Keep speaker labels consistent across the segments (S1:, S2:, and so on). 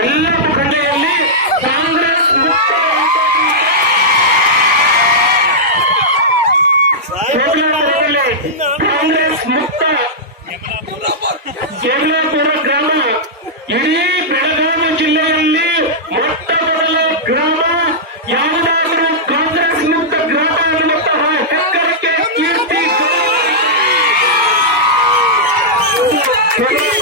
S1: ಎಲ್ಲಾ ಮುಖಡೆಯಲ್ಲಿ ಕಾಂಗ್ರೆಸ್ ಮುಕ್ತ ಸರ್ ಎಲ್ಲರಿಗೂ ನಮಸ್ಕಾರ ಕಾಂಗ್ರೆಸ್ ಮುಕ್ತ ಜೇಮ್ಲೇ ತೋರ ಗ್ರಾಮ ಇದೇ ಬೆಳಗಾವಿ ಜಿಲ್ಲೆಯಲ್ಲಿ ಮತಬದಲೇ ಗ್ರಾಮ ಯಾವುದಾದರೂ ಕಾಂಗ್ರೆಸ್ ಮುಕ್ತ ಗ್ರಾಮ ಅನ್ನುವಂತ ಹೇಳಿ ಕೀರ್ತಿ ಕರ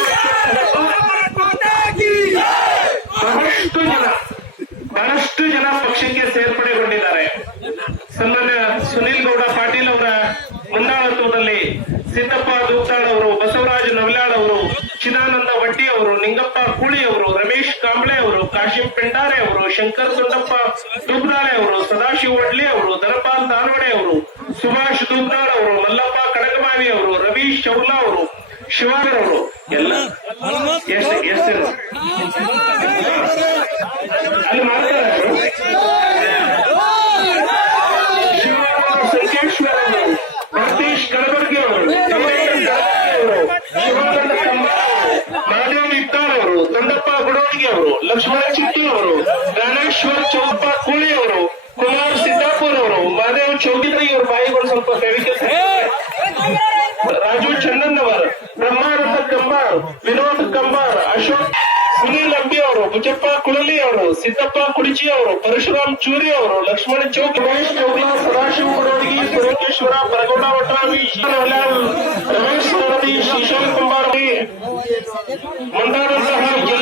S1: ಮುಂದಾಳತ್ವದಲ್ಲಿ ಸಿದ್ದಪ್ಪ ದೂತಾಳ್ ಅವರು ಬಸವರಾಜ ನವಲಾಡ್ ಅವರು ಚಿದಾನಂದ ವಟ್ಟಿ ಅವರು ನಿಂಗಪ್ಪ ಕೂಳಿ ಅವರು ರಮೇಶ್ ಕಾಂಬ್ಳೆ ಅವರು ಕಾಶಿಂ ಪೆಂಡಾರೆ ಅವರು ಶಂಕರ್ ಸುಂದಪ್ಪ ದುಬ್ನಾಳೆ ಅವರು ಸದಾಶಿವ ಒಡ್ಲಿ ಅವರು ಧನಪಾಲ್ ದಾನೋಡೆ ಅವರು ಸುಭಾಷ್ ದುಬ್ನಾಳ್ ಅವರು ಮಲ್ಲಪ್ಪ ಕಡಗಮಾವಿ ಅವರು ರವೀಶ್ ಶೌಲಾ ಅವರು ಶಿವಾಗರ್ ಅವರು ಎಲ್ಲ ಅಲ್ಲಿ ಕಲಬುರಗಿಯವರು ಲಕ್ಷ್ಮಣ ಚಿಟ್ಟಿಯವರು ಜ್ಞಾನೇಶ್ವರ್ ಚೌಪ ಕುಳಿಯವರು ಕುಮಾರ್ ಸಿದ್ದಾಪುರ್ ಅವರು ಮಹದೇವ್ ಚೌಗಿರಿ ಇವ್ರ ಬಾಯಿಗಳು ಸ್ವಲ್ಪ ಕೆವಿಕಲ್ ರಾಜು ಚಂದನ್ನವರ್ ಬ್ರಹ್ಮಾನಂದ ಕಂಬಾರ್ ವಿನೋದ್ ಕಂಬಾರ್ ಅಶೋಕ್ ಸುನೀಲ್ ಅಂಬಿ ಅವರು ಬುಜಪ್ಪ ಕುಳಲಿ ಅವರು ಸಿದ್ದಪ್ಪ ಕುಡಿಜಿ ಅವರು ಪರಶುರಾಮ್ ಚೂರಿ ಅವರು ಲಕ್ಷ್ಮಣ ಚೌಕ್ ರಮೇಶ್ ಚೌಗ್ಲಾ ಸದಾಶಿವ ಕೊಡೋಗಿ ಸುರೇಶ್ವರ ಪ್ರಗೌಡ ವಟ್ರಾವಿ ರಮೇಶ್ ಕುಮಾರಿ ಶ್ರೀಶಾಂತ್ ಕುಮಾರಿ ಮುಂದಾದಂತಹ ಎಲ್ಲ